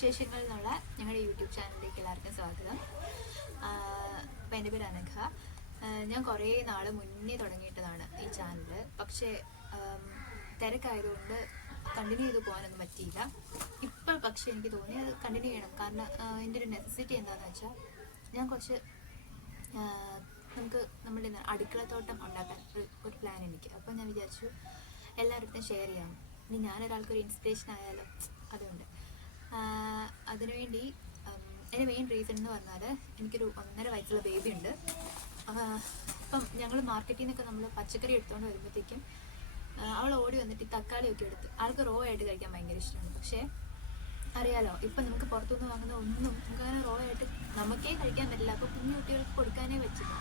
ഞങ്ങളുടെ യൂട്യൂബ് ചാനലിലേക്ക് എല്ലാവർക്കും സ്വാഗതം. അപ്പം എന്റെ പേര് അനഘ. ഞാൻ കുറേ നാൾ മുന്നേ തുടങ്ങിയിട്ടതാണ് ഈ ചാനൽ പക്ഷേ തിരക്കായതുകൊണ്ട് കണ്ടിന്യൂ ചെയ്ത് പോകാനൊന്നും പറ്റിയില്ല. ഇപ്പോൾ പക്ഷേ എനിക്ക് തോന്നി അത് കണ്ടിന്യൂ ചെയ്യണം. കാരണം എന്റെ ഒരു നെസസിറ്റി എന്താണെന്ന് വെച്ചാൽ ഞാൻ കുറച്ച് നമുക്ക് നമ്മുടെ അടുക്കളത്തോട്ടം ഉണ്ടാക്കാൻ ഒരു പ്ലാൻ എനിക്ക്. അപ്പോൾ ഞാൻ വിചാരിച്ചു എല്ലാവരുടെയും ഷെയർ ചെയ്യാം. ഇനി ഞാനൊരാൾക്കൊരു ഇൻസ്പിറേഷൻ ആയാലോ? അതുകൊണ്ട്. അതിനുവേണ്ടി എന്റെ മെയിൻ റീസൺ എന്ന് പറഞ്ഞാൽ എനിക്കൊരു ഒന്നര വയസ്സുള്ള ബേബി ഉണ്ട്. അപ്പം ഞങ്ങൾ മാർക്കറ്റിൽ നിന്നൊക്കെ നമ്മൾ പച്ചക്കറി എടുത്തുകൊണ്ട് വരുമ്പോഴത്തേക്കും അവൾ ഓടി വന്നിട്ട് ഈ തക്കാളിയൊക്കെ എടുത്ത് ആൾക്ക് റോ ആയിട്ട് കഴിക്കാൻ ഭയങ്കര ഇഷ്ടമാണ് പക്ഷേ അറിയാലോ ഇപ്പം നമുക്ക് പുറത്തുനിന്ന് വാങ്ങുന്ന ഒന്നും നമുക്ക് അങ്ങനെ റോ ആയിട്ട് നമുക്കേ കഴിക്കാൻ പറ്റില്ല. അപ്പോൾ കുഞ്ഞു കുട്ടികൾക്ക് കൊടുക്കാനേ പറ്റില്ല.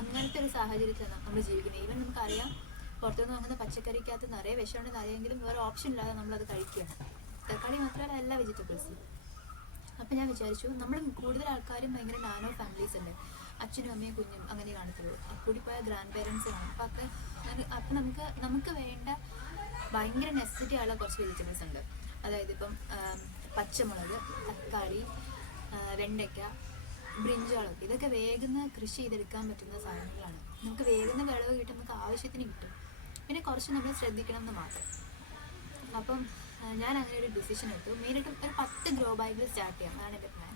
അങ്ങനത്തെ ഒരു സാഹചര്യത്തിലാണ് നമ്മൾ ജീവിക്കുന്നത്. ഈവൻ നമുക്കറിയാം പുറത്തുനിന്ന് വാങ്ങുന്ന പച്ചക്കറിക്കകത്ത് നിറയെ വിഷമുണ്ടെന്ന് അറിയാമെങ്കിലും വേറെ ഓപ്ഷൻ ഇല്ലാതെ നമ്മളത് കഴിക്കുകയാണ്. തക്കാളി മാത്രമല്ല എല്ലാ വെജിറ്റബിൾസും. അപ്പം ഞാൻ വിചാരിച്ചു നമ്മൾ കൂടുതൽ ആൾക്കാരും ഭയങ്കര നാനോ ഫാമിലീസ് ഉണ്ട് അച്ഛനും അമ്മയും കുഞ്ഞും അങ്ങനെ കാണത്തുള്ളൂ. കൂടിപ്പോയ ഗ്രാൻഡ് പേരൻസ് കാണും അപ്പം ഒക്കെ അപ്പം നമുക്ക് നമുക്ക് വേണ്ട ഭയങ്കര നെസസിറ്റി ആയുള്ള കുറച്ച് വെജിറ്റബിൾസ് ഉണ്ട്. അതായത് ഇപ്പം പച്ചമുളക് തക്കാളി വെണ്ടയ്ക്ക ബ്രിഞ്ചോളം ഇതൊക്കെ വേഗന്ന് കൃഷി ചെയ്തെടുക്കാൻ പറ്റുന്ന സാധനങ്ങളാണ്. നമുക്ക് വേഗന്ന് വിളവ് കിട്ടും നമുക്ക് ആവശ്യത്തിന് കിട്ടും. പിന്നെ കുറച്ച് നമ്മൾ ശ്രദ്ധിക്കണം എന്ന് മാത്രം. അപ്പം ഞാൻ അങ്ങനെ ഒരു ഡിസിഷൻ എടുത്തു. മെയിനായിട്ടും ഒരു പത്ത് ഗ്രോ ബാഗിൽ സ്റ്റാർട്ട് ചെയ്യാം. അതാണ് എന്റെ പ്ലാൻ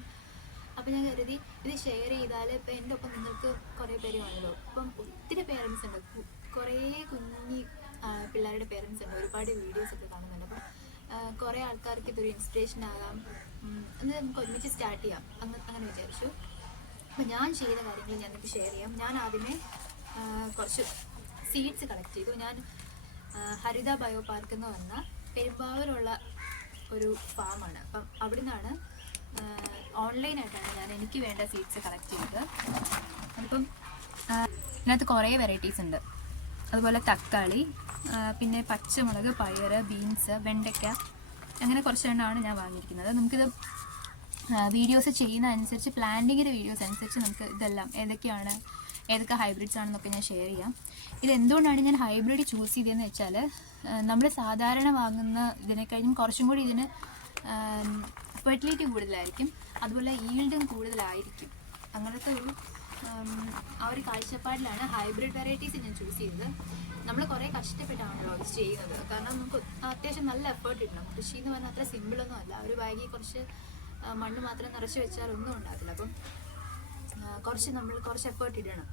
അപ്പം ഞാൻ കരുതി ഇത് ഷെയർ ചെയ്താൽ ഇപ്പം എന്റെ ഒപ്പം നിങ്ങൾക്ക് കുറേ പേര് കാണുമല്ലോ. ഇപ്പം ഒത്തിരി പേരൻസ് ഉണ്ട്. കുറേ കുഞ്ഞി പിള്ളേരുടെ പേരൻസ് ഉണ്ട്. ഒരുപാട് വീഡിയോസ് ഒക്കെ കാണുന്നുണ്ട്. അപ്പം കുറേ ആൾക്കാർക്ക് ഇതൊരു ഇൻസ്പിറേഷൻ ആകാം. എന്ന് നമുക്ക് ഒരുമിച്ച് സ്റ്റാർട്ട് ചെയ്യാം. അങ്ങനെ അങ്ങനെ വിചാരിച്ചു. അപ്പം ഞാൻ ചെയ്ത കാര്യങ്ങൾ ഞാൻ നിങ്ങൾക്ക് ഷെയർ ചെയ്യാം. ഞാൻ ആദ്യമേ കുറച്ച് സീഡ്സ് കളക്ട് ചെയ്തു. ഞാൻ ഹരിത ബയോ പാർക്ക് എന്ന് പറഞ്ഞ പെരുമ്പാവൂരുള്ള ഒരു ഫാമാണ്. അപ്പം അവിടെ നിന്നാണ് ഓൺലൈനായിട്ടാണ് ഞാൻ എനിക്ക് വേണ്ട സീഡ്സ് കളക്ട് ചെയ്തത്. അപ്പം ഇതിനകത്ത് കുറേ വെറൈറ്റീസ് ഉണ്ട്. അതുപോലെ തക്കാളി പിന്നെ പച്ചമുളക് പയർ ബീൻസ് വെണ്ടയ്ക്ക അങ്ങനെ കുറച്ചെണ്ണമാണ് ഞാൻ വാങ്ങിയിരിക്കുന്നത്. നമുക്കിത് വീഡിയോസ് ചെയ്യുന്ന അനുസരിച്ച് പ്ലാന്റിങ്ങിന്റെ വീഡിയോസ് അനുസരിച്ച് നമുക്ക് ഇതെല്ലാം ഏതൊക്കെയാണ് ഏതൊക്കെ ഹൈബ്രിഡ്സ് ആണെന്നൊക്കെ ഞാൻ ഷെയർ ചെയ്യാം. ഇത് എന്തുകൊണ്ടാണ് ഞാൻ ഹൈബ്രിഡ് ചൂസ് ചെയ്തതെന്ന് വെച്ചാൽ നമ്മൾ സാധാരണ വാങ്ങുന്ന ഇതിനെക്കഴിഞ്ഞും കുറച്ചും കൂടി ഇതിന് ഫെർട്ടിലിറ്റി കൂടുതലായിരിക്കും. അതുപോലെ ഈൽഡും കൂടുതലായിരിക്കും. അങ്ങനത്തെ ഒരു ആ ഒരു കാഴ്ചപ്പാടിലാണ് ഹൈബ്രിഡ് വെറൈറ്റീസ് ഞാൻ ചൂസ് ചെയ്തത്. നമ്മൾ കുറേ കഷ്ടപ്പെട്ടാണല്ലോ ഇത് ചെയ്യുന്നത്. കാരണം നമുക്ക് അത്യാവശ്യം നല്ല എഫേർട്ട് ഇടണം കൃഷി എന്ന് പറഞ്ഞാൽ അത്ര സിമ്പിളൊന്നും അല്ല. ഒരു ബാഗിൽ കുറച്ച് മണ്ണ് മാത്രം നിറച്ച് വെച്ചാൽ ഒന്നും ഉണ്ടാകില്ല അപ്പം കുറച്ച് നമ്മൾ കുറച്ച് എഫേർട്ട് ഇടണം.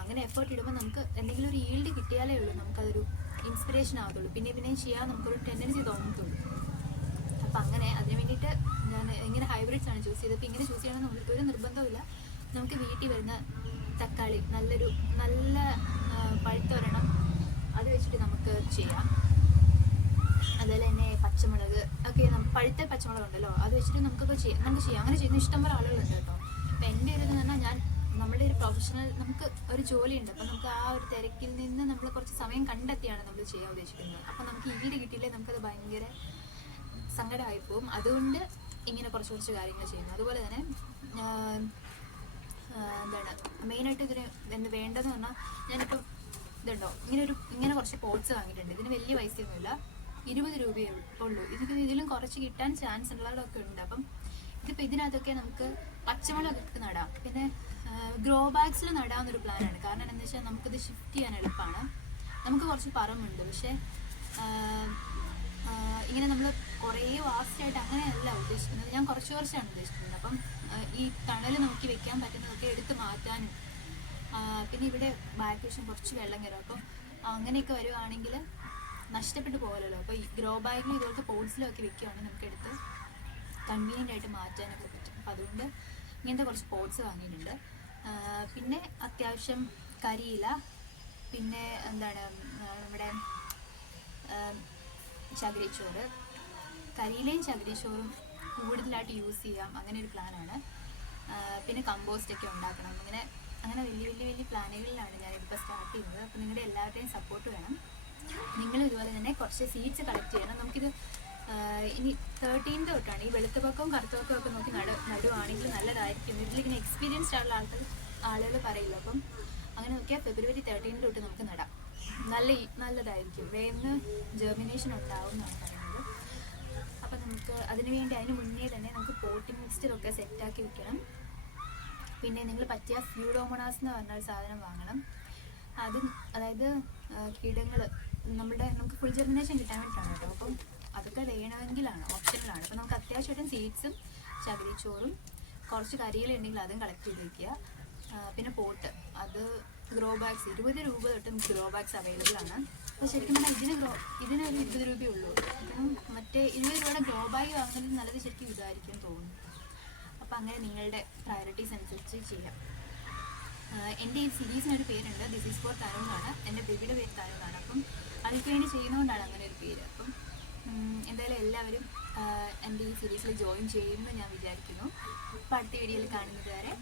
അങ്ങനെ എഫേർട്ട് ഇടുമ്പോൾ നമുക്ക് എന്തെങ്കിലും ഒരു ഈൽഡ് കിട്ടിയാലേ ഉള്ളൂ. നമുക്കതൊരു ഇൻസ്പിറേഷൻ ആകത്തുള്ളൂ പിന്നെ പിന്നെയും ചെയ്യാൻ നമുക്കൊരു ടെൻഡൻസി തോന്നത്തുള്ളൂ. അപ്പം അങ്ങനെ അതിന് വേണ്ടിയിട്ട് ഞാൻ ഇങ്ങനെ ഹൈബ്രിഡ്സ് ആണ് ചൂസ് ചെയ്തത്. അപ്പം ഇങ്ങനെ ചൂസ് ചെയ്യണം നമുക്ക് ഒരു നിർബന്ധമില്ല നമുക്ക് വീട്ടിൽ വരുന്ന തക്കാളി നല്ലൊരു നല്ല പഴുത്തൊരെണ്ണം അത് വെച്ചിട്ട് നമുക്ക് ചെയ്യാം. അതുപോലെ തന്നെ പച്ചമുളക് ഒക്കെ പഴുത്ത പച്ചമുളക് ഉണ്ടല്ലോ അത് വെച്ചിട്ട് നമുക്കൊക്കെ ചെയ്യാം. നമുക്ക് ചെയ്യാം. അങ്ങനെ ചെയ്യുന്ന ഇഷ്ടംപോലെ ആളുകളുണ്ട് കേട്ടോ. അപ്പം എന്റെ ഒരു പറഞ്ഞാൽ ഞാൻ നമ്മുടെ ഒരു പ്രൊഫഷണൽ നമുക്ക് ഒരു ജോലി ഉണ്ട് അപ്പം നമുക്ക് ആ ഒരു തിരക്കിൽ നിന്ന് നമ്മൾ കുറച്ച് സമയം കണ്ടെത്തിയാണ് നമ്മൾ ചെയ്യാൻ ഉദ്ദേശിക്കുന്നത്. അപ്പം നമുക്ക് ഈട് കിട്ടിയില്ലേ നമുക്കത് ഭയങ്കര സങ്കടമായി പോകും. അതുകൊണ്ട് ഇങ്ങനെ കുറച്ച് കുറച്ച് കാര്യങ്ങൾ ചെയ്യുന്നു. അതുപോലെ തന്നെ എന്താണ് മെയിനായിട്ട് ഇതിന് എന്ത് വേണ്ടതെന്ന് പറഞ്ഞാൽ ഞാനിപ്പം ഇതുണ്ടോ ഇങ്ങനെ ഒരു ഇങ്ങനെ കുറച്ച് പോട്ട്സ് വാങ്ങിയിട്ടുണ്ട്. ഇതിന് വലിയ പൈസയൊന്നുമില്ല. ഇരുപത് രൂപയേ ഉള്ളൂ. ഇതിന് ഇതിലും കുറച്ച് കിട്ടാൻ ചാൻസ് ഉള്ളതൊക്കെ ഉണ്ട്. അപ്പം ഇതിപ്പോൾ ഇതിനകത്തൊക്കെ നമുക്ക് പച്ചമുളകൊക്കെ നടാം. പിന്നെ ഗ്രോ ബാഗ്സിൽ നടാവുന്നൊരു പ്ലാനാണ് കാരണം എന്താണെന്ന് വെച്ചാൽ നമുക്കത് ഷിഫ്റ്റ് ചെയ്യാൻ എളുപ്പമാണ് നമുക്ക് കുറച്ച് പറമ്പുണ്ട്. പക്ഷേ ഇങ്ങനെ നമ്മൾ കുറേ വാസ്റ്റായിട്ട് അങ്ങനെയല്ല ഉദ്ദേശിക്കുന്നത്. ഞാൻ കുറച്ച് കുറച്ചാണ് ഉദ്ദേശിക്കുന്നത്. അപ്പം ഈ തണൽ നോക്കി വെക്കാൻ പറ്റുന്നതൊക്കെ എടുത്ത് മാറ്റാനും പിന്നെ ഇവിടെ ബാക്ക് കുറച്ച് വെള്ളം കയറും അപ്പം അങ്ങനെയൊക്കെ വരുവാണെങ്കിൽ നഷ്ടപ്പെട്ടു പോകലല്ലോ. അപ്പോൾ ഈ ഗ്രോ ബാഗിലും ഇതുപോലത്തെ പോട്സിലും ഒക്കെ വെക്കുകയാണെങ്കിൽ നമുക്ക് എടുത്ത് കൺവീനിയന്റ് ആയിട്ട് മാറ്റാനൊക്കെ പറ്റും. അപ്പം അതുകൊണ്ട് ഇങ്ങനത്തെ കുറച്ച് പോട്ട്സ് വാങ്ങിയിട്ടുണ്ട്. പിന്നെ അത്യാവശ്യം കരിയില പിന്നെ എന്താണ് നമ്മുടെ ചകിരിച്ചോറ്. കരിയിലയും ചകിരിച്ചോറും കൂടുതലായിട്ട് യൂസ് ചെയ്യാം. അങ്ങനെ ഒരു പ്ലാനാണ് പിന്നെ കമ്പോസ്റ്റ് ഒക്കെ ഉണ്ടാക്കണം. അങ്ങനെ അങ്ങനെ വലിയ വലിയ വലിയ പ്ലാനുകളിലാണ് ഞാനിപ്പോൾ സ്റ്റാർട്ട് ചെയ്യുന്നത്. അപ്പോൾ നിങ്ങളുടെ എല്ലാവരുടെയും സപ്പോർട്ട് വേണം. നിങ്ങൾ ഇതുപോലെ തന്നെ കുറച്ച് സീഡ്സ് കളക്ട് ചെയ്യണം. നമുക്കിത് ഇനി തേർട്ടീൻത് തൊട്ടാണ് ഈ വെളുത്തപക്കവും കറുത്തപക്കവും ഒക്കെ നോക്കി നട നടുവാണെങ്കിൽ നല്ലതായിരിക്കും. വീട്ടിലിങ്ങനെ എക്സ്പീരിയൻസ്ഡ് ആയിട്ടുള്ള ആൾക്കാർ ആളുകൾ പറയില്ല. അപ്പം അങ്ങനെ നോക്കിയാൽ ഫെബ്രുവരി തേർട്ടീൻ തൊട്ട് നമുക്ക് നടാം. നല്ല നല്ലതായിരിക്കും. വേഗം ജെർമിനേഷൻ ഉണ്ടാവും എന്നാണ് പറയുന്നത്. അപ്പം നമുക്ക് അതിനുവേണ്ടി അതിന് മുന്നേ തന്നെ നമുക്ക് പോട്ടിംഗ് നെസ്റ്റിലൊക്കെ സെറ്റാക്കി വെക്കണം. പിന്നെ നിങ്ങൾ പറ്റിയ ഫ്യൂഡോമോണാസ് എന്ന് പറഞ്ഞ സാധനം വാങ്ങണം. അതും അതായത് കീടങ്ങൾ നമ്മുടെ നമുക്ക് ഫുൾ ജെർമിനേഷൻ കിട്ടാൻ വേണ്ടിയിട്ടാണ് കേട്ടോ. അപ്പം അതൊക്കെ വേണമെങ്കിലാണ് ഓപ്ഷനിലാണ് അപ്പം നമുക്ക് അത്യാവശ്യമായിട്ടും സീഡ്സും ചകിരിച്ചോറും കുറച്ച് കരിയില ഉണ്ടെങ്കിൽ അതും കളക്ട് ചെയ്ത് വയ്ക്കുക പിന്നെ പോട്ട്. അത് ഗ്രോ ബാഗ്സ് ഇരുപത് രൂപ തൊട്ട് ഗ്രോ ബാഗ്സ് അവൈലബിൾ ആണ്. അപ്പോൾ ശരിക്കും പറഞ്ഞാൽ ഇതിന് ഗ്രോ ഇതിന് ഒരു ഇരുപത് രൂപയേ ഉള്ളൂ. അപ്പം മറ്റേ ഇരുപത് രൂപയുടെ ഗ്രോ ബാഗ് വാങ്ങുന്നതിൽ നല്ലത് ശരിക്കും ഇതായിരിക്കും തോന്നുന്നു. അപ്പം അങ്ങനെ നിങ്ങളുടെ പ്രയോറിറ്റീസ് അനുസരിച്ച് ചെയ്യാം. എന്റെ ഈ സീരീസിന് ഒരു പേരുണ്ട് ദിസ് ഈസ് ഫോർ തരുൺ ആണ് എന്റെ ബേബിയുടെ പേര് തരുൺ ആണ് അപ്പം അതിക്ക് വേണ്ടി ചെയ്യുന്നതുകൊണ്ടാണ് അങ്ങനെ ഒരു പേര്. അപ്പം എന്തായാലും എല്ലാവരും എന്റെ ഈ സീരീസിൽ ജോയിൻ ചെയ്യുമെന്ന് ഞാൻ വിചാരിക്കുന്നു. അപ്പോൾ അടുത്ത വീഡിയോയിൽ കാണുന്നത് വരെ